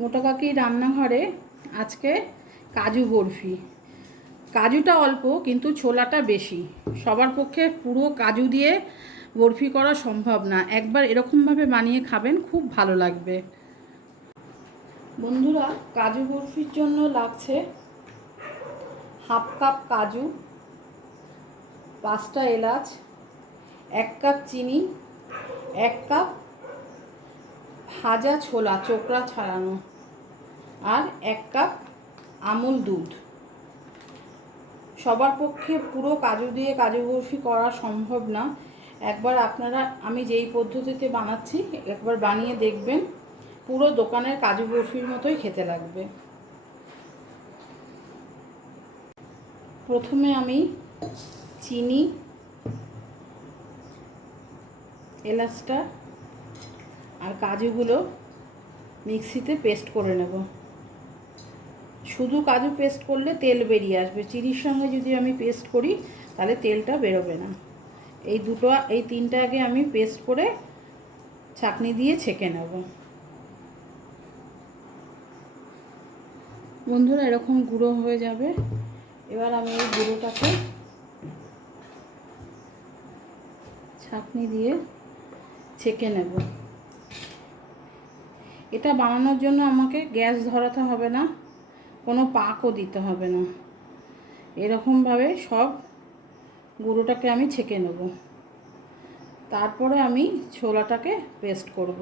মোটা কাকির রান্নাঘরে আজকে কাজু বরফি। কাজুটা অল্প কিন্তু ছোলাটা বেশি। সবার পক্ষে পুরো কাজু দিয়ে বরফি করা সম্ভব না। একবার এরকমভাবে বানিয়ে খাবেন, খুব ভালো লাগবে। বন্ধুরা, কাজু বরফির জন্য লাগছে হাফ কাপ কাজু, 5টা এলাচ, 1 কাপ চিনি, 1 কাপ ভাজা ছোলা চোকড়া ছাড়ানো, আর 1 কাপ আমুল দুধ। সবার পক্ষে পুরো কাজু দিয়ে কাজু বরফি করা সম্ভব না। একবার আপনারা, আমি যেই পদ্ধতিতে বানাচ্ছি একবার বানিয়ে দেখবেন, পুরো দোকানের কাজু বরফির মতোই খেতে লাগবে। প্রথমে আমি চিনি, এলাচটা আর কাজুগুলো মিক্সিতে পেস্ট করে নেব। শুধু কাজু পেস্ট করলে তেল বেরিয়ে আসবে, চিনির সঙ্গে যদি আমি পেস্ট করি তাহলে তেলটা বেরোবে না। এই তিনটা আগে আমি পেস্ট করে ছাঁকনি দিয়ে ছেঁকে নেব। বন্ধুরা, এরকম গুঁড়ো হয়ে যাবে। এবার আমি এই গুঁড়োটাকে ছাঁকনি দিয়ে ছেঁকে নেব। এটা বানানোর জন্য আমাকে গ্যাস ধরাতে হবে না, কোনো পাকও দিতে হবে না। এরকমভাবে সব গুঁড়োটাকে আমি ছেঁকে নেব। তারপরে আমি ছোলাটাকে পেস্ট করব।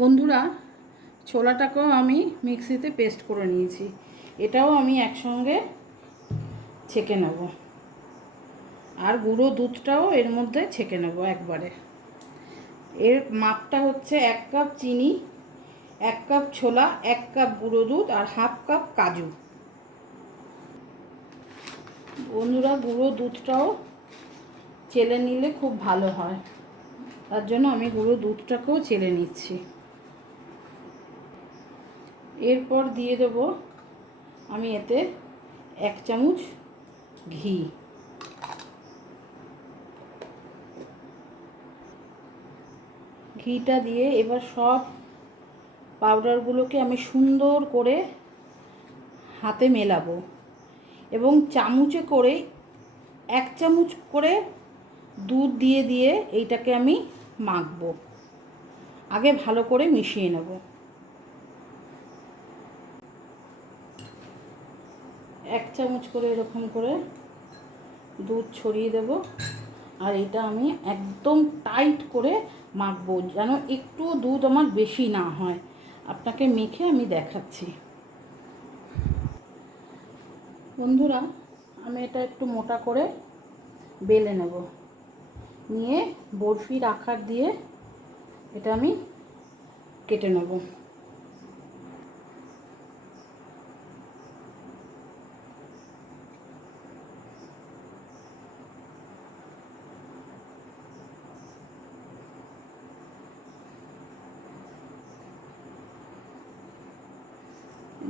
বন্ধুরা, ছোলাটাকেও আমি মিক্সিতে পেস্ট করে নিয়েছি। এটাও আমি একসঙ্গে ছেঁকে নেব, আর গুঁড়ো দুধটাও এর মধ্যে ছেঁকে নেব একবারে। এর মাপটা হচ্ছে 1 কাপ চিনি, 1 কাপ ছোলা, 1 কাপ গুঁড়ো দুধ আর হাফ কাপ কাজু। বন্ধুরা, গুঁড়ো দুধটাও চেলে নিলে খুব ভালো হয়, তার জন্য আমি গুঁড়ো দুধটাকেও চেলে নিচ্ছি। এরপর দিয়ে দেব আমি এতে 1 চামচ ঘি। ঘিটা দিয়ে এবার সব পাউডারগুলোকে আমি সুন্দর করে হাতে মেলাবো এবং চামচে করে 1 চামচ করে দুধ দিয়ে দিয়ে এইটাকে আমি মাখবো। আগে ভালো করে মিশিয়ে নেব। 1 চামচ করে এরকম করে দুধ ছড়িয়ে দেব, আর এটা আমি একদম টাইট করে মাখবো, যেন একটুও দুধ আমার বেশি না হয়। আপনাকে মেখে আমি দেখাচ্ছি। বন্ধুরা, আমি এটা একটু মোটা করে বেলে নেব, নিয়ে বরফির আকার দিয়ে এটা আমি কেটে নেব।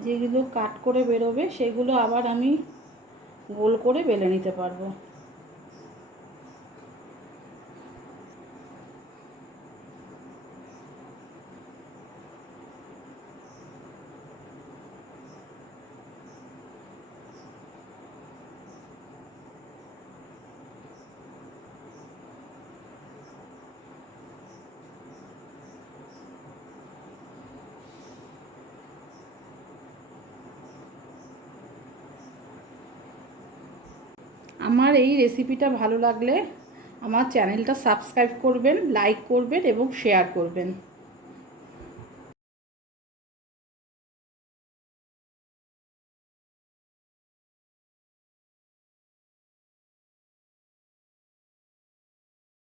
যেগুলো কাট করে বেরোবে সেগুলো আবার আমি গোল করে বেলে নিতে পারবো। আমার এই রেসিপিটা ভালো লাগলে আমার চ্যানেলটা সাবস্ক্রাইব করবেন, লাইক করবেন এবং শেয়ার করবেন।